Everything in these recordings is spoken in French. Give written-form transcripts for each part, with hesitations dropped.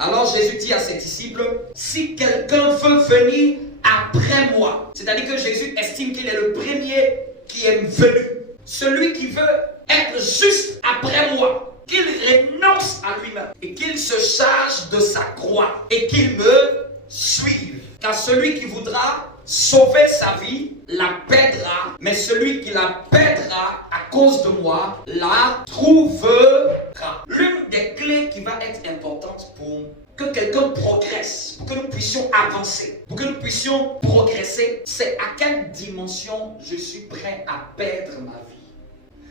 Alors Jésus dit à ses disciples, si quelqu'un veut venir après moi, c'est-à-dire que Jésus estime qu'il est le premier qui est venu, celui qui veut être juste après moi, qu'il renonce à lui-même et qu'il se charge de sa croix et qu'il me suive. Car celui qui voudra sauver sa vie la perdra, mais celui qui la perdra à cause de moi la trouvera. L'une des clés qui va être importante pour que quelqu'un progresse, pour que nous puissions avancer, pour que nous puissions progresser, c'est à quelle dimension je suis prêt à perdre ma vie.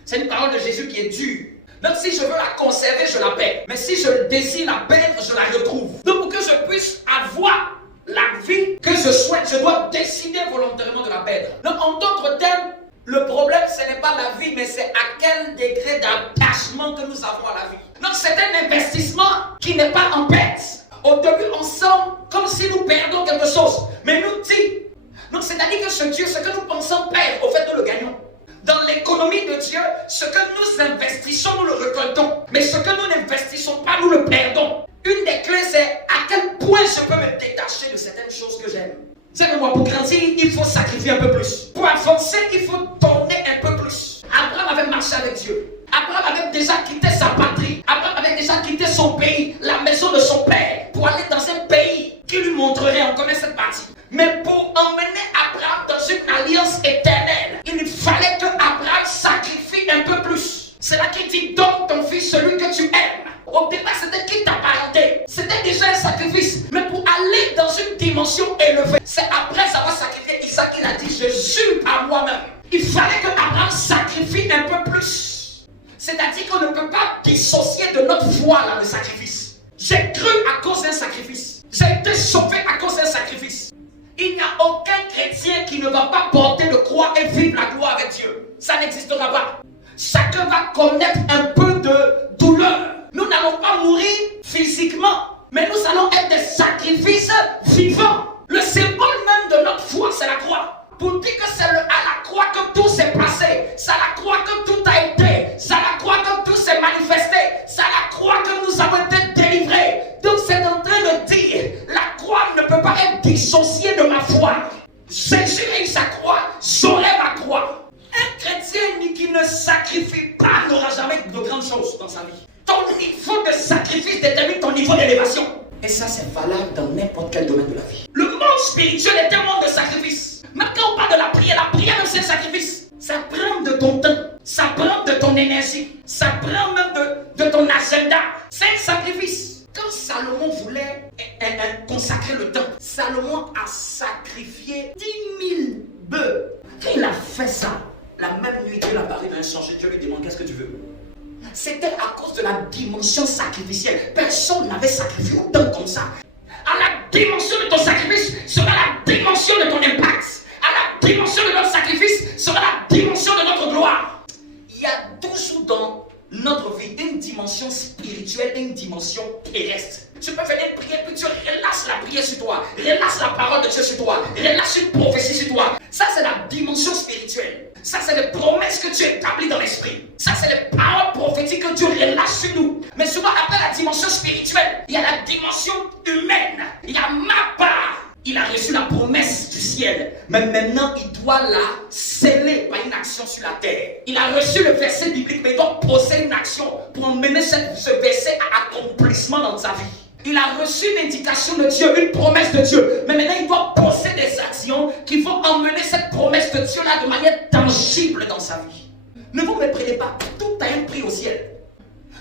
C'est une parole de Jésus qui est dure. Donc si je veux la conserver, je la perds. Mais si je désire la perdre, je la retrouve. Donc pour que je puisse avoir la vie que je souhaite, je dois décider volontairement de la perdre. Donc en d'autres termes, le problème ce n'est pas la vie, mais c'est à quel degré d'attachement que nous avons à la vie. Donc c'est un investissement qui n'est pas en perte. Au début on sent comme si nous perdons quelque chose, mais nous dit. Donc c'est-à-dire que ce Dieu, ce que nous pensons perdre, au fait nous le gagnons. Dans l'économie de Dieu, ce que nous investissons, nous le récoltons. Mais ce que nous n'investissons pas, nous le perdons. Une des clés, c'est à quel point je peux me détacher de certaines choses que j'aime. C'est que moi, pour grandir, il faut sacrifier un peu plus. Pour avancer, il faut donner un peu plus. Abraham avait marché avec Dieu. Abraham avait déjà quitté sa patrie. Abraham avait déjà quitté son pays, la maison de son père, pour aller dans un pays qui lui montrerait, on connaît cette partie. Mais pour emmener Abraham dans une alliance éternelle, il fallait que Abraham sacrifie un peu plus. C'est là qu'il dit, donne ton fils, celui que tu aimes. Au départ, c'était qui t'apparentait. C'était déjà un sacrifice. Mais pour aller dans une dimension élevée, c'est après avoir sacrifié Isaac qu'il a dit, je jure par moi-même. Il fallait que Abraham sacrifie un peu plus. C'est-à-dire qu'on ne peut pas dissocier de notre foi là, le sacrifice. J'ai cru à cause d'un sacrifice. J'ai été sauvé à cause d'un sacrifice. Il n'y a aucun chrétien qui ne va pas porter de croix et vivre la gloire avec Dieu. Ça n'existera pas. Chacun va connaître un peu de douleur. Nous n'allons pas mourir physiquement, mais nous allons être des sacrifices vivants. Le symbole même de notre foi, c'est la croix. Pour dire que c'est à la croix que tout s'est passé. C'est à la croix que tout a été. C'est à la croix que tout s'est manifesté. C'est à la croix que nous avons été délivrés. Donc c'est en train de dire, la croix ne peut pas être dissociée de ma foi. Jésus a eu sa croix, j'aurai ma croix. Un chrétien qui ne sacrifie pas n'aura jamais de grandes choses dans sa vie. Ton niveau de sacrifice détermine ton niveau d'élévation. Et ça, c'est valable dans n'importe quel domaine de la vie. Le monde spirituel est un monde de sacrifice. Même quand on parle de la prière c'est un sacrifice. Ça prend de ton temps, ça prend de ton énergie, ça prend même de ton agenda. C'est un sacrifice. Quand Salomon voulait consacrer le temps, Salomon a sacrifié 10 000 bœufs. Quand il a fait ça, la même nuit, Dieu l'a apparu dans un songe. Dieu lui demande qu'est-ce que tu veux. C'était à cause de la dimension sacrificielle. Personne n'avait sacrifié autant comme ça. À la dimension de ton sacrifice sera la dimension de ton impact. À la dimension de notre sacrifice sera la dimension de notre gloire. Il y a toujours dans notre vie une dimension spirituelle et une dimension terrestre. Tu peux venir prier puis tu relâches la prière sur toi, relâches la parole de Dieu sur toi, relâches une prophétie sur toi. Ça c'est la dimension spirituelle. Ça c'est les promesses que tu établis dans l'esprit. Ça c'est les paroles prophétiques que Dieu relâche sur nous. Mais souvent après la dimension spirituelle, il y a la dimension humaine. Il y a ma part. Il a reçu la promesse du ciel, mais maintenant il doit la sceller par une action sur la terre. Il a reçu le verset biblique, mais il doit poser une action pour emmener ce verset à accomplissement dans sa vie. Il a reçu une indication de Dieu, une promesse de Dieu, mais maintenant il doit poser des actions qui vont emmener cette promesse de Dieu-là de manière tangible dans sa vie. Ne vous méprenez pas, tout a un prix au ciel.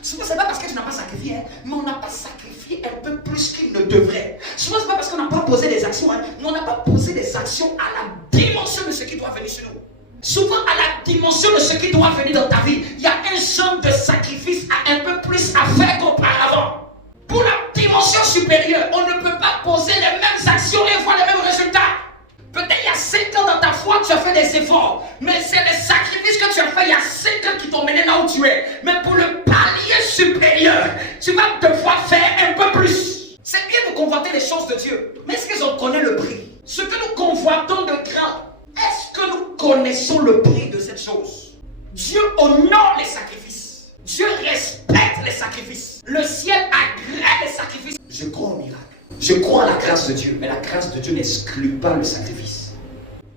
Souvent, ce n'est pas parce que tu n'as pas sacrifié, mais on n'a pas sacrifié un peu plus qu'il ne devrait. Souvent, ce n'est pas parce qu'on n'a pas posé des actions, mais on n'a pas posé des actions à la dimension de ce qui doit venir sur nous. Souvent, à la dimension de ce qui doit venir dans ta vie, il y a un genre de sacrifice à un peu plus à faire qu'auparavant. Pour la dimension supérieure, on ne peut pas poser les mêmes actions et voir les mêmes résultats. Peut-être il y a 5 ans dans ta foi, tu as fait des efforts. Mais c'est les sacrifices que tu as fait il y a 5 ans qui t'ont mené là où tu es. Mais pour le palier supérieur, tu vas devoir faire un peu plus. C'est bien de convoiter les choses de Dieu. Mais est-ce qu'ils ont connu le prix? Ce que nous convoitons de grand, est-ce que nous connaissons le prix de cette chose? Dieu honore les sacrifices. Dieu respecte les sacrifices. Le ciel agrée les sacrifices. Je crois au miracle. Je crois à la grâce de Dieu. Mais la grâce de Dieu n'exclut pas le sacrifice.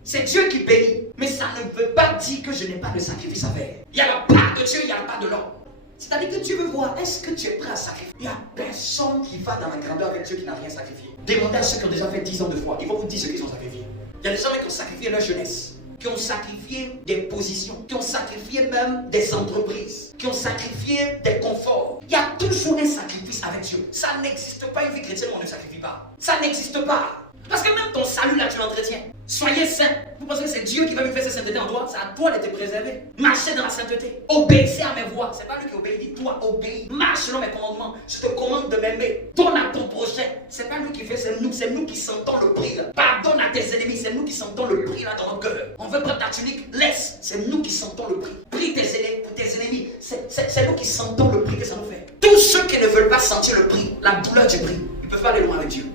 C'est Dieu qui bénit. Mais ça ne veut pas dire que je n'ai pas de sacrifice à faire. Il y a la part de Dieu, il y a la part de l'homme. C'est-à-dire que Dieu veut voir, est-ce que tu es prêt à sacrifier? Il n'y a personne qui va dans la grandeur avec Dieu qui n'a rien sacrifié. Demandez à ceux qui ont déjà fait 10 ans de foi. Ils vont vous dire ce qu'ils ont sacrifié. Il y a des gens qui ont sacrifié leur jeunesse, qui ont sacrifié des positions, qui ont sacrifié même des entreprises, qui ont sacrifié des conforts. Il y a toujours un sacrifice avec Dieu. Ça n'existe pas une vie chrétienne où on ne sacrifie pas. Ça n'existe pas. Parce que même ton salut là, tu l'entretiens. Soyez saints. Vous pensez que c'est Dieu qui va me faire cette sainteté en toi? C'est à toi de te préserver. Marchez dans la sainteté. Obéissez à mes voix. C'est pas lui qui obéit. Dis toi, obéis. Marche selon mes commandements. Je te commande de m'aimer. Donne à ton projet. C'est pas lui qui fait, c'est nous. C'est nous qui sentons le prix là. Pardonne à tes ennemis. C'est nous qui sentons le prix là dans notre cœur. On veut prendre ta tunique. Laisse. C'est nous qui sentons le prix. Prie pour tes ennemis. C'est nous qui sentons le prix que ça nous fait. Tous ceux qui ne veulent pas sentir le prix, la douleur du prix, ils peuvent pas aller loin avec Dieu.